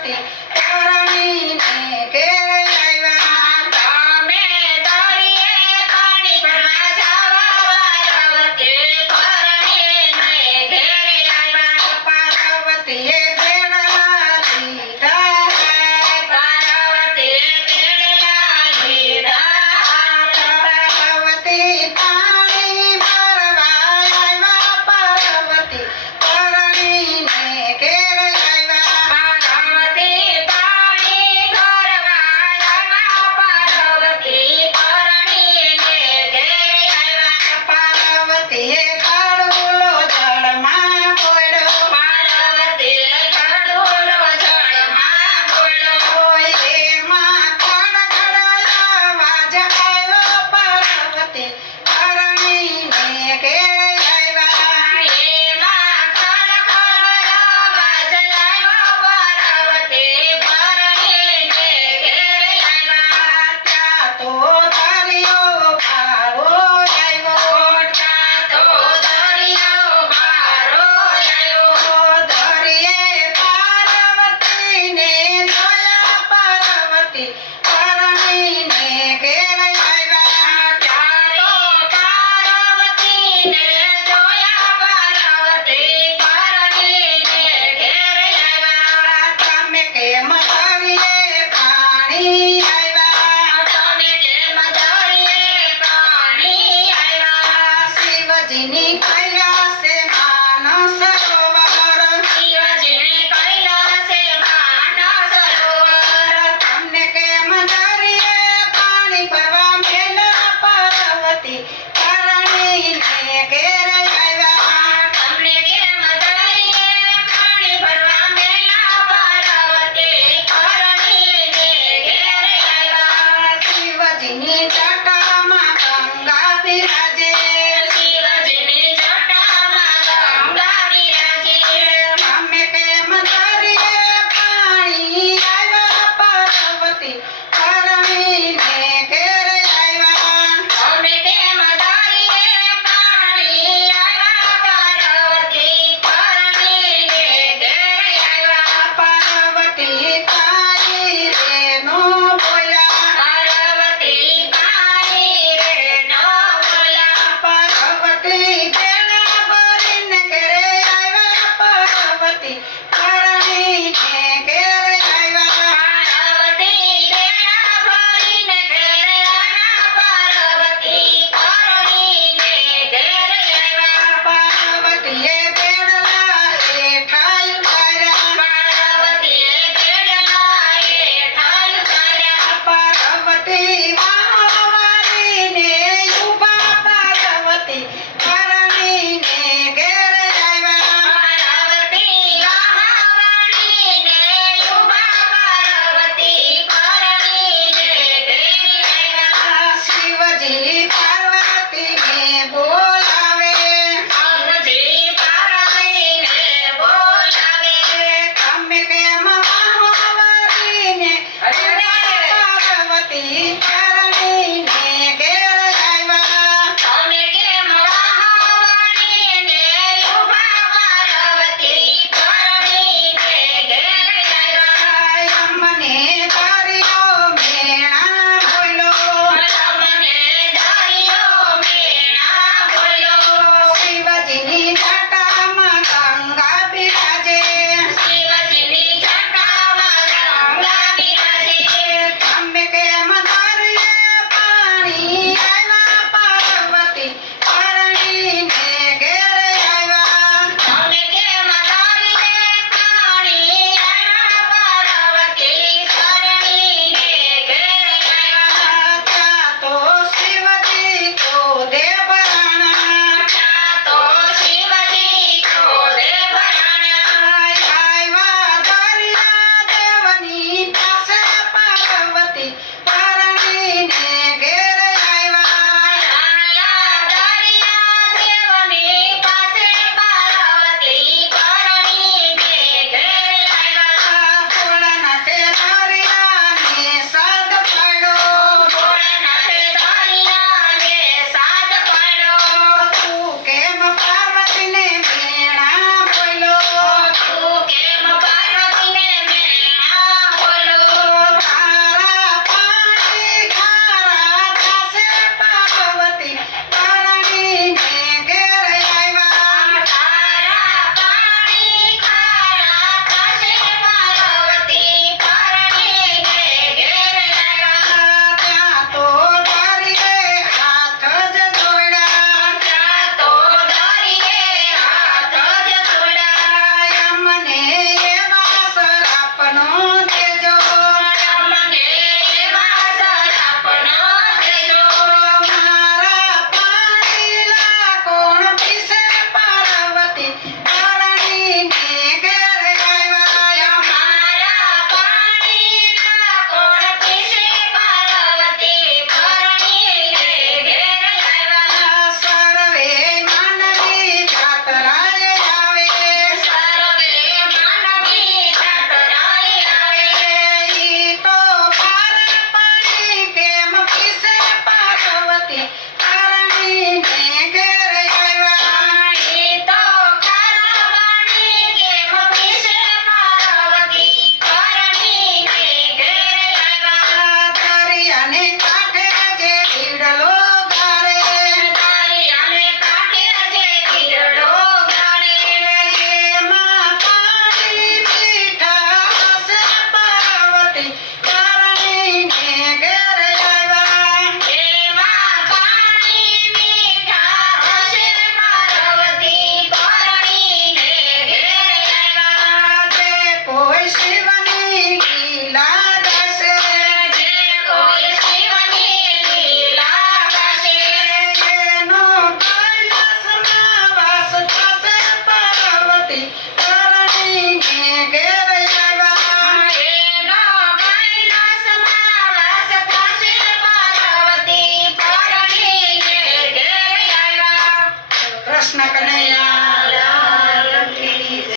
પાર્વતી પરણીને ઘેરે Dr.